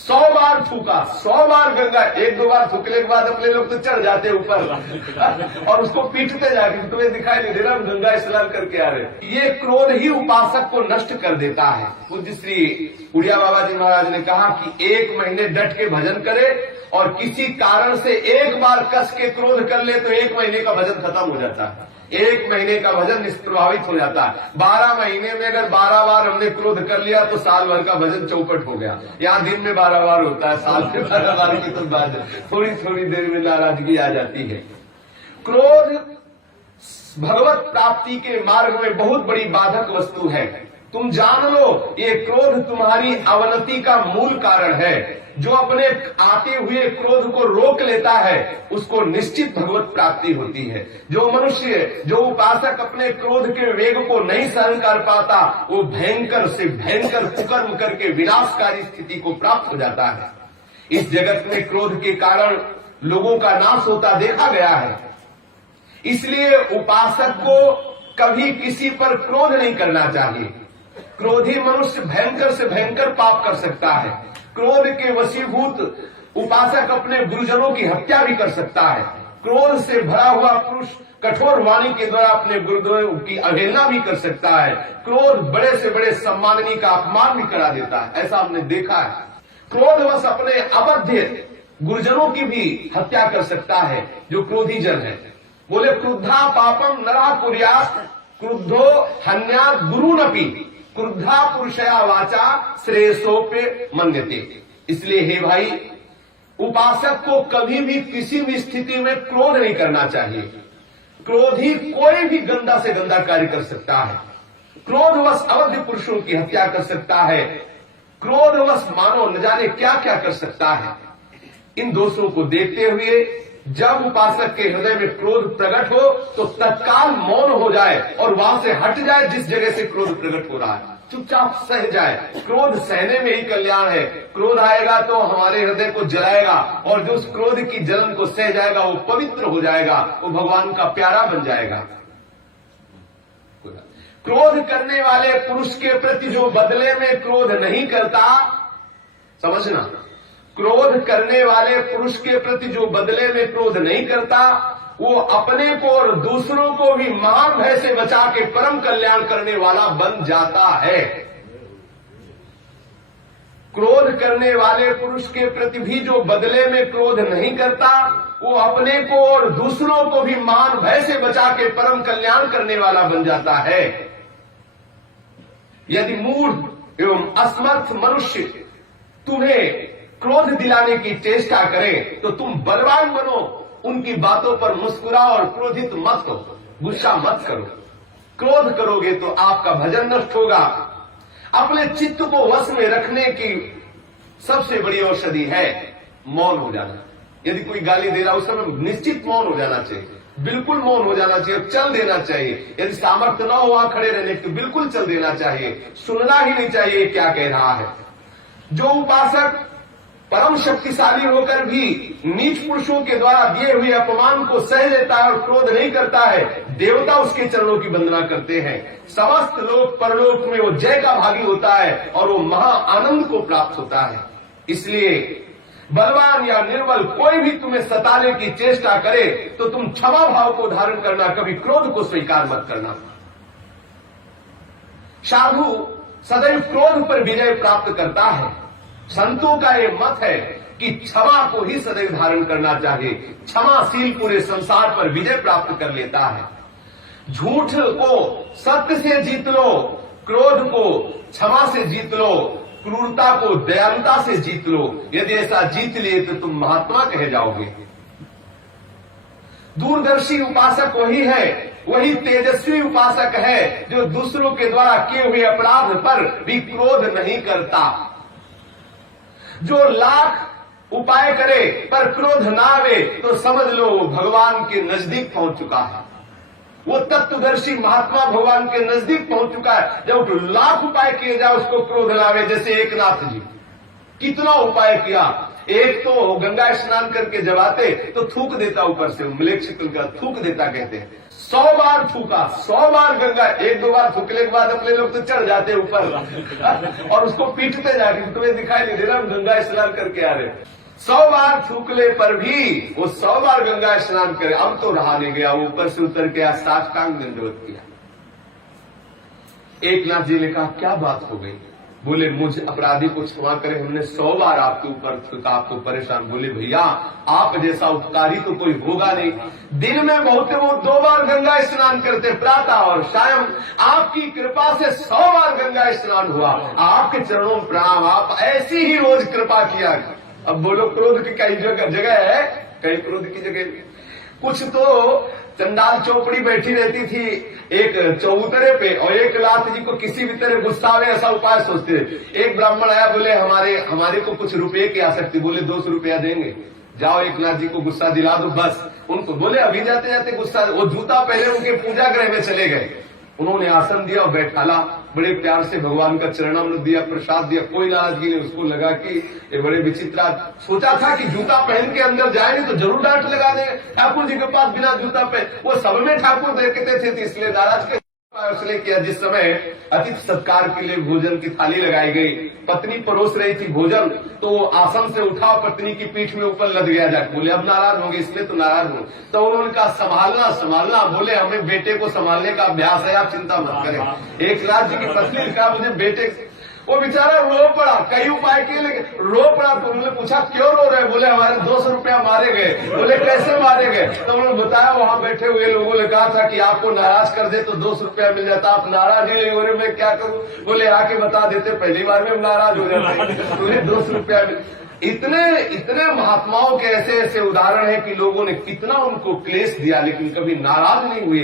100 बार थूका, 100 बार गंगा, एक दो बार थूकने के बाद अपने लोग तो चढ़ जाते ऊपर और उसको पीटते जाके, तुम्हें दिखाई नहीं दे रहा हम गंगा स्नान करके आ रहे। ये क्रोध ही उपासक को नष्ट कर देता है। पूज्य श्री उड़िया बाबा जी महाराज ने कहा कि 1 महीने डट के भजन करे और किसी कारण से एक बार कस के क्रोध कर ले तो 1 महीने का भजन खत्म हो जाता है, 1 महीने का भजन निष्प्रभावित हो जाता है। 12 महीने में अगर 12 बार हमने क्रोध कर लिया तो साल भर का भजन चौपट हो गया। यहाँ दिन में 12 बार होता है, साल में 12 बार की तो बात थोड़ी थोड़ी देर में नाराजगी आ जाती है। क्रोध भगवत प्राप्ति के मार्ग में बहुत बड़ी बाधक वस्तु है। तुम जान लो ये क्रोध तुम्हारी अवनति का मूल कारण है। जो अपने आते हुए क्रोध को रोक लेता है उसको निश्चित भगवत प्राप्ति होती है। जो मनुष्य, जो उपासक अपने क्रोध के वेग को नहीं सहन कर पाता वो भयंकर से भयंकर कुकर्म करके विनाशकारी स्थिति को प्राप्त हो जाता है। इस जगत में क्रोध के कारण लोगों का नाश होता देखा गया है। इसलिए उपासक को कभी किसी पर क्रोध नहीं करना चाहिए। क्रोधी मनुष्य भयंकर से भयंकर पाप कर सकता है। क्रोध के वशीभूत उपासक अपने गुरुजनों की हत्या भी कर सकता है। क्रोध से भरा हुआ पुरुष कठोर वाणी के द्वारा अपने गुरुदेव की अवहेलना भी कर सकता है। क्रोध बड़े से बड़े सम्माननीय का अपमान भी करा देता है, ऐसा हमने देखा है। क्रोधवश अपने अबद्ध गुरुजनों की भी हत्या कर सकता है जो क्रोधी जन है। बोले क्रुद्धा पापम नरा कुर्यात् क्रुद्धो हन्यात् गुरुनपि क्रुद्धा पुरुषया वाचा श्रेयसोपे मन्यते। इसलिए हे भाई, उपासक को कभी भी किसी भी स्थिति में क्रोध नहीं करना चाहिए। क्रोधी कोई भी गंदा से गंदा कार्य कर सकता है। क्रोधवश अवध पुरुषों की हत्या कर सकता है। क्रोधवश मानो न जाने क्या क्या कर सकता है। इन दोषों को देखते हुए जब उपासक के हृदय में क्रोध प्रकट हो तो तत्काल मौन हो जाए और वहां से हट जाए। जिस जगह से क्रोध प्रकट हो रहा है चुपचाप सह जाए। क्रोध सहने में ही कल्याण है। क्रोध आएगा तो हमारे हृदय को जलाएगा और जो उस क्रोध की जलन को सह जाएगा वो पवित्र हो जाएगा, वो भगवान का प्यारा बन जाएगा। क्रोध करने वाले पुरुष के प्रति जो बदले में क्रोध नहीं करता, समझना, क्रोध करने वाले पुरुष के प्रति जो बदले में क्रोध नहीं करता वो अपने को और दूसरों को भी महान भय से बचा के परम कल्याण करने वाला बन जाता है। क्रोध करने वाले पुरुष के प्रति भी जो बदले में क्रोध नहीं करता वो अपने को और दूसरों को भी महान भय से बचा के परम कल्याण करने वाला बन जाता है। यदि मूढ़ एवं असमर्थ मनुष्य तुम्हें क्रोध दिलाने की चेष्टा करें तो तुम बलवान बनो, उनकी बातों पर मुस्कुराओ और क्रोधित मत हो, गुस्सा मत करो। क्रोध करोगे तो आपका भजन नष्ट होगा। अपने चित्त को वश में रखने की सबसे बड़ी औषधि है मौन हो जाना। यदि कोई गाली दे रहा उस समय निश्चित मौन हो जाना चाहिए, बिल्कुल मौन हो जाना चाहिए, चल देना चाहिए। यदि सामर्थ्य न हो वहां खड़े रहने तो बिल्कुल चल देना चाहिए, सुनना ही नहीं चाहिए क्या कह रहा है। जो उपासक परम शक्तिशाली होकर भी नीच पुरुषों के द्वारा दिए हुए अपमान को सह लेता है और क्रोध नहीं करता है, देवता उसके चरणों की वंदना करते हैं। समस्त लोक परलोक में वो जय का भागी होता है और वो महा आनंद को प्राप्त होता है। इसलिए बलवान या निर्बल कोई भी तुम्हें सताने की चेष्टा करे तो तुम क्षमा भाव को धारण करना, कभी क्रोध को स्वीकार मत करना। साधु सदैव क्रोध पर विजय प्राप्त करता है। संतों का ये मत है कि क्षमा को ही सदैव धारण करना चाहिए। क्षमाशील पूरे संसार पर विजय प्राप्त कर लेता है। झूठ को सत्य से जीत लो, क्रोध को क्षमा से जीत लो, क्रूरता को दयालुता से जीत लो। यदि ऐसा जीत लिए तो तुम महात्मा कहे जाओगे। दूरदर्शी उपासक वही है, वही तेजस्वी उपासक है जो दूसरों के द्वारा किए हुए अपराध पर भी क्रोध नहीं करता। जो लाख उपाय करे पर क्रोध ना आवे तो समझ लो वो भगवान के नजदीक पहुंच चुका है। वो तत्वदर्शी महात्मा भगवान के नजदीक पहुंच चुका है। जब लाख उपाय किए जाए उसको क्रोध ना आवे। जैसे एकनाथ जी कितना उपाय किया, एक तो गंगा स्नान करके जब आते तो थूक देता ऊपर से, मलेच्छ का थूक देता कहते हैं। 100 बार थूका, 100 बार गंगा, एक दो बार थूकने के बाद अपने लोग तो चढ़ जाते ऊपर और उसको पीटते जाके, तुम्हें दिखाई नहीं दे रहा हम गंगा स्नान करके आ रहे। 100 बार थूकले पर भी वो 100 बार गंगा स्नान करे, अब तो रहा नहीं गया, वो ऊपर से उतर के साष्टांग दंडवत किया। एकनाथ जी ने कहा क्या बात हो गई? बोले मुझ अपराधी को क्षमा करें, हमने 100 बार आपके ऊपर थूका, आपको परेशान। बोले भैया आप जैसा उपकारी तो कोई होगा नहीं, दिन में बहुत वो 2 बार गंगा स्नान करते, प्रातः और शाम, आपकी कृपा से 100 बार गंगा स्नान हुआ, आपके चरणों में प्रणाम, आप ऐसी ही रोज कृपा किया। अब बोलो क्रोध की कई जगह है, कई क्रोध की जगह। कुछ तो चंडाल चौपड़ी बैठी रहती थी एक चौतरे पे, और एक लात जी को किसी भी तरह गुस्सावे ऐसा उपाय सोचते। एक ब्राह्मण आया, बोले हमारे को कुछ रुपए की आसक्ति, बोले 200 रुपया देंगे, जाओ एक लात जी को गुस्सा दिला दो बस उनको। बोले अभी जाते जाते गुस्सा, वो जूता पहले उनके पूजा गृह में चले गए, उन्होंने आसन दिया और बैठाला, बड़े प्यार से भगवान का चरणामृत दिया, प्रसाद दिया, कोई नाराजगी नहीं। उसको लगा कि ये बड़े विचित्र, सोचा था कि जूता पहन के अंदर जाएंगे तो जरूर डांट लगा देंगे, ठाकुर जी के पास बिना जूता पहन, वो सब में ठाकुर देखते थे तो इसलिए नाराज के उसने किया। जिस समय अतिथि सत्कार के लिए भोजन की थाली लगाई गई, पत्नी परोस रही थी भोजन, तो वो आसन से उठा, पत्नी की पीठ में ऊपर लद गया जाके। बोले अब नाराज होंगे, इसमें तो नाराज हो। तो उन्होंने कहा संभालना संभालना, बोले हमें बेटे को संभालने का अभ्यास है, आप चिंता मत करें। एकनाथ जी की पत्नी ने कहा मुझे बेटे, वो बेचारा रो पड़ा, कई उपाय किए लेकिन रो पड़ा। तो उन्होंने पूछा क्यों रो रहे? बोले हमारे 200 रुपया मारे गए। बोले कैसे मारे गए? तो उन्होंने बताया वहां बैठे हुए लोगों ने कहा था कि आपको नाराज कर दे तो 200 रुपया मिल जाता, आप नाराज ही नहीं हो रहे, मैं क्या करूं? बोले आके बता देते, पहली बार में हम नाराज हो जाते, उन्हें 200 रुपया मिल। इतने महात्माओं के ऐसे ऐसे उदाहरण है कि लोगों ने कितना उनको क्लेश दिया लेकिन कभी नाराज नहीं हुए।